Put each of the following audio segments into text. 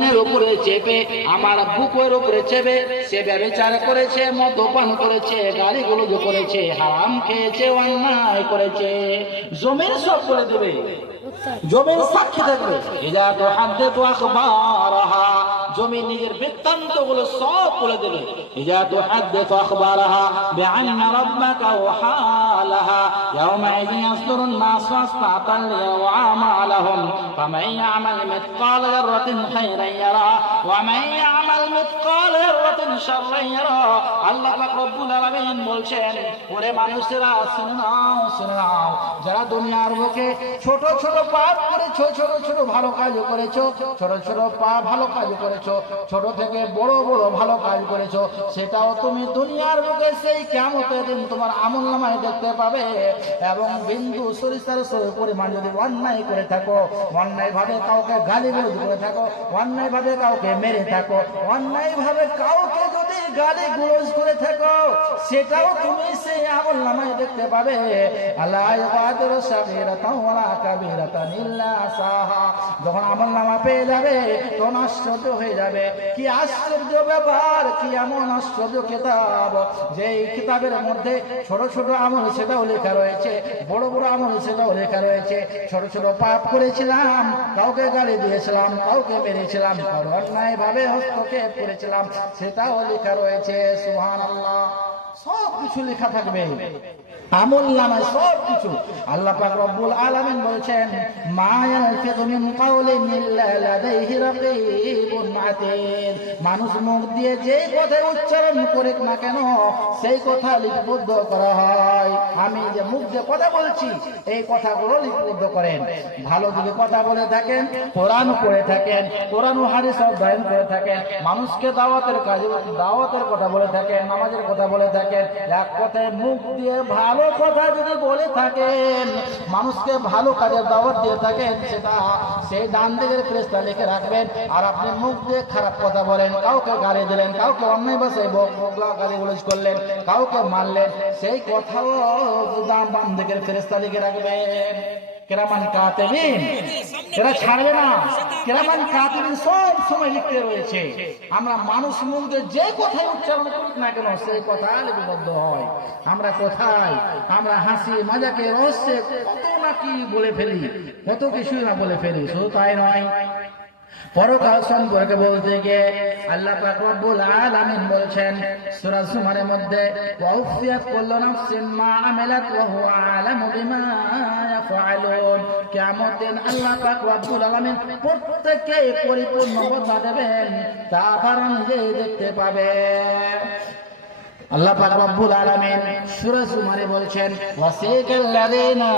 জমিনের উপরে চেপে আমার বুকের উপরে চেপে সে ব্যভিচার করেছে, মদ্যপান করেছে, গালিগুলো করেছে, হারাম খেয়েছে, অন্যায় করেছে। জমিন সব বলে দেবে, জমিন সাক্ষী থাকবে। ইজা তুহাদ্দিসু আখবারাহা, জমিন নিজের বৃত্তান্ত গুলো সব বলে দেবে। ইজা তুহাদ্দিসু আখবারাহা বিআন্না রাব্বাকা ওয়াহালাহা ইয়াওমাইযিন ইয়াসদুরুন নাসু আসতাতান লিয়া'আমালাহুম ফামান ইয়া'মাল মিথকালা যাররাতিন খায়রান ইয়ারা ওয়া মান ইয়া'মাল মিথকালা যাররাতিন শাররান ইয়ারা। আল্লাহ পাক রব্বুল আলামিন বলছেন, ওরে মানুষেরা শুনে নাও, শুনে নাও, যারা দুনিয়ার বুকে ছোট ছোট পাপ করেছো, ছোট ছোট ভালো কাজ করেছো, ছোট ছোট পাপ ভালো কাজ করেছো, ছোট থেকে বড় বড় ভালো কাজ করেছো, সেটাও তুমি দুনিয়ার বুকে সেই কিয়ামতের দিন তোমার আমলনামায় দেখতে পাবে। এবং বিন্দু সরিষার পরিমাণ যদি অন্যায় করে থাকো, অন্যায় ভাবে কাউকে গালিগালাজ করে থাকো, অন্যায় ভাবে কাউকে মেরে থাকো, অন্যায় ভাবে কাউকে যদি গালিগালাজ করে থাকো, সেটাও তুমি সেই আমলনামায় দেখতে পাবে। আল্লাহ ইয়াগফিরু সাগীরাতাও ওয়ালা কাবীরাতান ইল্লা সাহা। যখন আমলনামা পেয়ে যাবে তখন আশ্চর্য হয়ে যাবে, কি আশ্চর্য ব্যাপার, কি এমন আশ্চর্য কিতাব, যে এই কিতাবের মধ্যে ছোট ছোট আমল সেটাও লেখা রয়েছে, বড় বড় আমল সেটাও লেখা রয়েছে। ছোট ছোট পাপ করেছিলাম, কাউকে গালি দিয়েছিলাম, কাউকে মেরেছিলাম, কারো অন্যায় ভাবে হস্তক্ষেপ করেছিলাম, সেটাও লেখা রয়েছে। সুবহানাল্লাহ, সব কিছু লেখা থাকবে আমলনামায়, সব কিছু। আল্লাহ পাক রব্বুল আলামিন বলছেন, মা ইয়ালফিযু মিন কাওলিন ইল্লা লাদাইহি রাকীবুন আতীদ। মানুষ মুখ দিয়ে যেই কথা উচ্চারণ করে না কেন সেই কথা লিপিবদ্ধ করা হয়। আমি যে মুখ দিয়ে কথা বলছি এই কথাগুলো লিপিবদ্ধ করেন। ভালো দিকে কথা বলে থাকেন, কোরআন পড়ে থাকেন, কোরআন ও হাদিস অধ্যয়ন করে থাকেন, মানুষকে দাওয়াতের কাজে দাওয়াতের কথা বলে থাকেন, নামাজের কথা বলে থাকেন, এক কথায় মুখ দিয়ে ভালো কথা যদি বলে থাকেন, মানুষকে ভালো কাজের দাওয়াত দিয়ে থাকেন, সেটা সেই ডান দিকের ফেরেশতা লিখে রাখবেন। আর আপনি মুখ দিয়ে খারাপ কথা বলেন, কাউকে গালি দিলেন, কাউকে অন্যায় ভাষায় গালিগালাজ করলেন, কাউকে মারলেন, সেই কথাও ডান দিকের ফেরেশতা লিখে রাখবেন। কিরামান কাতিবিন, এরা ছাড়বে না, কিরামান কাতিবিন সব সময় লিখতে রয়েছে। আমরা মানুষ মুখ দিয়ে যে কথাই উচ্চারণ করি না কেন সেই কথা লিপিবদ্ধ হয়। আমরা কোথায়, আমরা হাসি মজাকে রহস্যে কত না কি বলে ফেলি, কত কিছুই না বলে ফেলি। শুধু তাই নয়, পরকাল সম্পর্কে বলতে গিয়ে আল্লাহ পাক রব্বুল আলামিন বলছেন সূরা জুমারের মধ্যে, ওয়া উফিয়াত কুল্লু নাফসিন মা আমিলাত ওয়া হুয়া আলামু বিমা ইয়াফআলুন। কিয়ামতের দিন আল্লাহ পাক রব্বুল আলামিন প্রত্যেককে পরিপূর্ণ বদলা দেবেন, তা তারা নিজেই দেখতে পাবে। আল্লাহ পাক রব্বুল আলামিন সূরা জুমারে বলছেন, ওয়াসিকাল্লাযীনা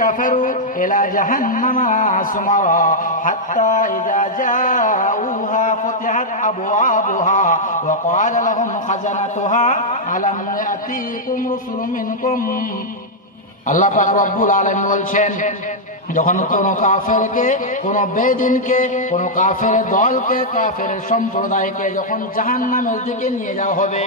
কাফারু ইলা জাহান্নামা সুমারা হাত্তা ইযা জাউহা ফুতিহাত আবওয়াবুহা ওয়া ক্বালা লাহুম খাজানাতুহা আলাম ইয়াতিকুম রাসূলুম মিনকুম। আল্লাহ পাক রব্বুল আলামিন বলছেন, যখন কোন কাফেরকে, কোন বেদিনকে, কোন কাফের দলকে, কাফের সম্প্রদায়কে যখন জাহান্নামের দিকে নিয়ে যাওয়া হবে,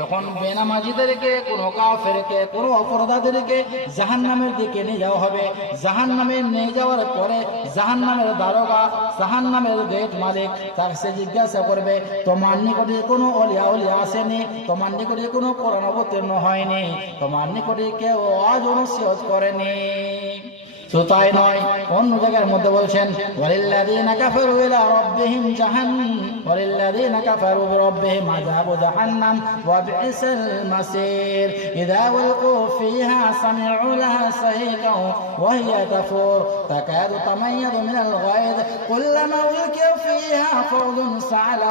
যখন বেনামাজিদেরকে, কোন কাফেরকে, কোন অপরাধীদেরকে জাহান্নামের দিকে নিয়ে যাওয়া হবে, জাহান্নামে নিয়ে যাওয়ার পরে জাহান্নামের দারোগা, জাহান্নামের গেট মালিক তাকে সে জিজ্ঞাসা করবে, তোমার নিকটে কোনো অলিয়া উলিয়া আসেনি, তোমার নিকটে কোনো কোরআন অবতীর্ণ হয়নি, তোমার নিকটে কেউ আজ নসিহত করেনি। তো তাই নয়, অন্য জায়গার মধ্যে বলছেন, ওয়ালিল্লাযীনা কাফারু ইলা রাব্বিহিম জাহান্নাম ওয়ালিল্লাযীনা কাফারু বিরাব্বিহিম আযাবু জাহান্নাম ওয়া বি'সাল মাসীর। ইযা উলকু ফিহা সামি'ু লাহা সাহিকাও ওয়া হিয়া তাফুর তাকাদু তামাইয়াযু মিনাল গায়দ কুল্লামা উলকিয়া ফিহা ফাওজুন সা'ala